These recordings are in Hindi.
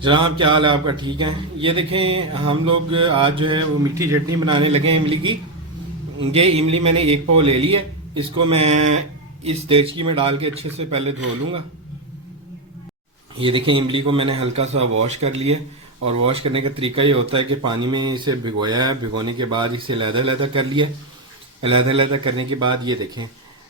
जनाब क्या हाल है आपका? ठीक है। ये देखें, हम लोग आज जो है वो मीठी चटनी बनाने लगे हैं इमली की। ये इमली मैंने एक पाव ले ली है। इसको मैं इस देचकी में डाल के अच्छे से पहले धो लूँगा। ये देखें, इमली को मैंने हल्का सा वॉश कर लिया। और वॉश करने का तरीका ये होता है कि पानी में इसे भिगोया है, भिगोने के बाद इसे लहदा कर लिया। लहदा करने के बाद ये देखें,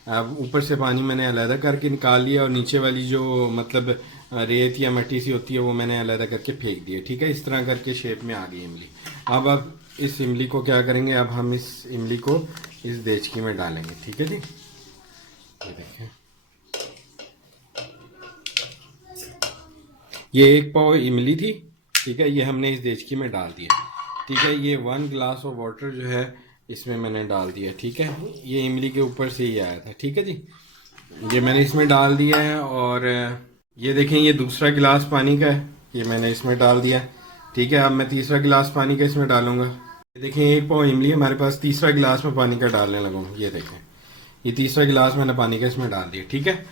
अब ऊपर से पानी मैंने अलहदा करके निकाल लिया और नीचे वाली जो मतलब रेत या मिट्टी सी होती है वो मैंने अलहदा करके फेंक दिया। ठीक है, इस तरह करके शेप में आ गई इमली। अब इस इमली को क्या करेंगे, अब हम इस इमली को इस देचकी में डालेंगे। ठीक है जी, ये देखें, ये एक पाव इमली थी। ठीक है, ये हमने इस देचकी में डाल दिया। ठीक है, ये 1 गिलास ऑफ वाटर जो है इसमें मैंने डाल दिया। ठीक है, ये इमली के ऊपर से ही आया था। ठीक है जी, ये मैंने इसमें डाल दिया है। और ये देखें, ये दूसरा गिलास पानी का है, ये मैंने इसमें डाल दिया। ठीक है, अब मैं तीसरा गिलास पानी का इसमें डालूंगा। ये देखें, एक पाव इमली हमारे पास, तीसरा गिलास में पानी का डालने लगा हूँ। ये देखें, ये तीसरा गिलास मैंने पानी का इसमें डाल दिया। ठीक है,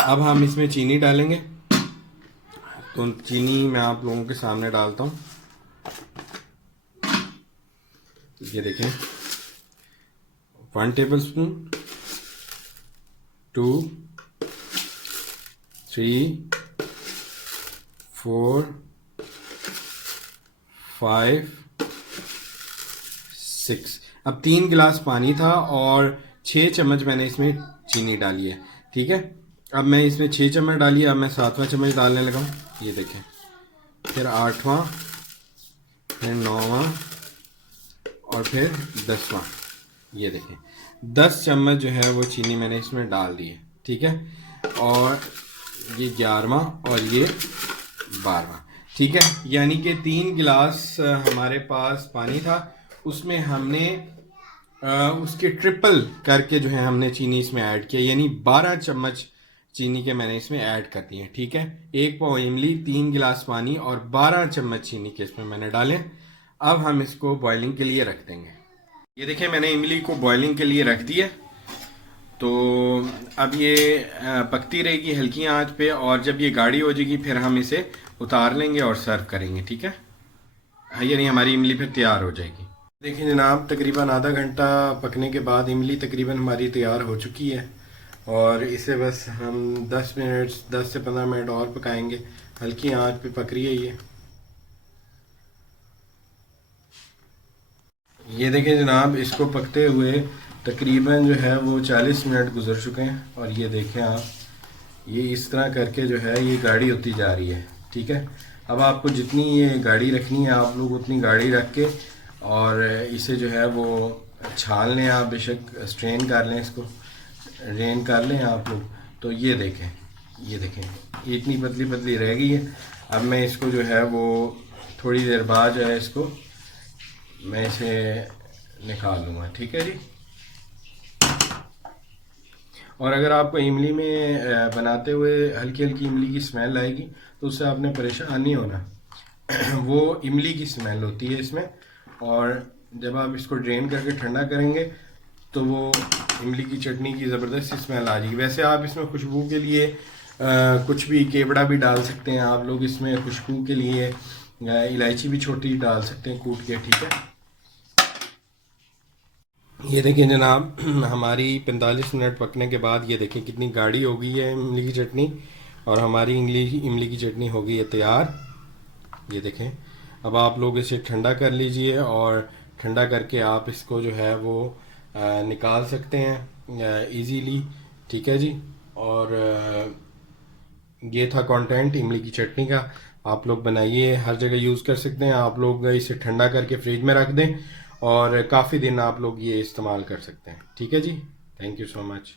अब हम इसमें चीनी डालेंगे। तो चीनी मैं आप लोगों के सामने डालता हूँ। ये देखें, 1 टेबल स्पून, 2, 3, 4, 5, 6। अब 3 गिलास पानी था और 6 चम्मच मैंने इसमें चीनी डाली है। ठीक है, अब मैं इसमें 6 चम्मच डाली है, अब मैं 7वां चम्मच डालने लगा हूँ। ये देखें, फिर 8वां, फिर 9वां और फिर 10वां। ये देखें, 10 चम्मच जो है वो चीनी मैंने इसमें डाल दी है। ठीक है, और ये 11वां और ये 12वां। ठीक है, यानी कि 3 गिलास हमारे पास पानी था, उसमें हमने उसके ट्रिपल करके जो है हमने चीनी इसमें ऐड किया, यानी 12 चम्मच चीनी के मैंने इसमें ऐड कर दिए। ठीक है, एक पाव इमली, 3 गिलास पानी और 12 चम्मच चीनी के इसमें मैंने डाले। अब हम इसको बॉइलिंग के लिए रख देंगे। ये देखिए, मैंने इमली को बॉइलिंग के लिए रख दिया। तो अब ये पकती रहेगी हल्की आंच पे, और जब ये गाढ़ी हो जाएगी फिर हम इसे उतार लेंगे और सर्व करेंगे। ठीक है, यानी हमारी इमली फिर तैयार हो जाएगी। देखिए जनाब, तकरीबन आधा घंटा पकने के बाद इमली तकरीबन हमारी तैयार हो चुकी है। और इसे बस हम 10 से 15 मिनट और पकाएंगे। हल्की आंच पे पक रही है ये देखिए जनाब, इसको पकते हुए तकरीबन जो है वो 40 मिनट गुजर चुके हैं। और ये देखें आप, ये इस तरह करके जो है ये गाढ़ी होती जा रही है। ठीक है, अब आपको जितनी ये गाढ़ी रखनी है आप लोग उतनी गाढ़ी रख के और इसे जो है वो छान लें। आप बेशक स्ट्रेन कर लें, इसको ड्रेन कर लें आप लोग। तो ये देखें, ये देखें, ये इतनी पतली पतली रह गई है। अब मैं इसको जो है वो थोड़ी देर बाद जो है इसको मैं इसे निकाल लूँगा। ठीक है जी, और अगर आपको इमली में बनाते हुए हल्की हल्की इमली की स्मेल आएगी तो उससे आपने परेशान नहीं होना। वो इमली की स्मेल होती है इसमें, और जब आप इसको ड्रेन करके ठंडा करेंगे तो वो इमली की चटनी की ज़बरदस्त स्मेल आ जाएगी। वैसे आप इसमें खुशबू के लिए कुछ भी केवड़ा भी डाल सकते हैं आप लोग इसमें खुशबू के लिए, इलायची भी छोटी डाल सकते हैं कूट के। ठीक है, ये देखें जनाब, हमारी 45 मिनट पकने के बाद ये देखें कितनी गाढ़ी हो गई है इमली की चटनी, और हमारी इमली की चटनी हो गई है तैयार। ये देखें, अब आप लोग इसे ठंडा कर लीजिए और ठंडा करके आप इसको जो है वो निकाल सकते हैं इजीली। ठीक है जी, और ये था कंटेंट इमली की चटनी का। आप लोग बनाइए, हर जगह यूज़ कर सकते हैं। आप लोग इसे ठंडा करके फ्रिज में रख दें और काफ़ी दिन आप लोग ये इस्तेमाल कर सकते हैं। ठीक है जी, थैंक यू सो मच।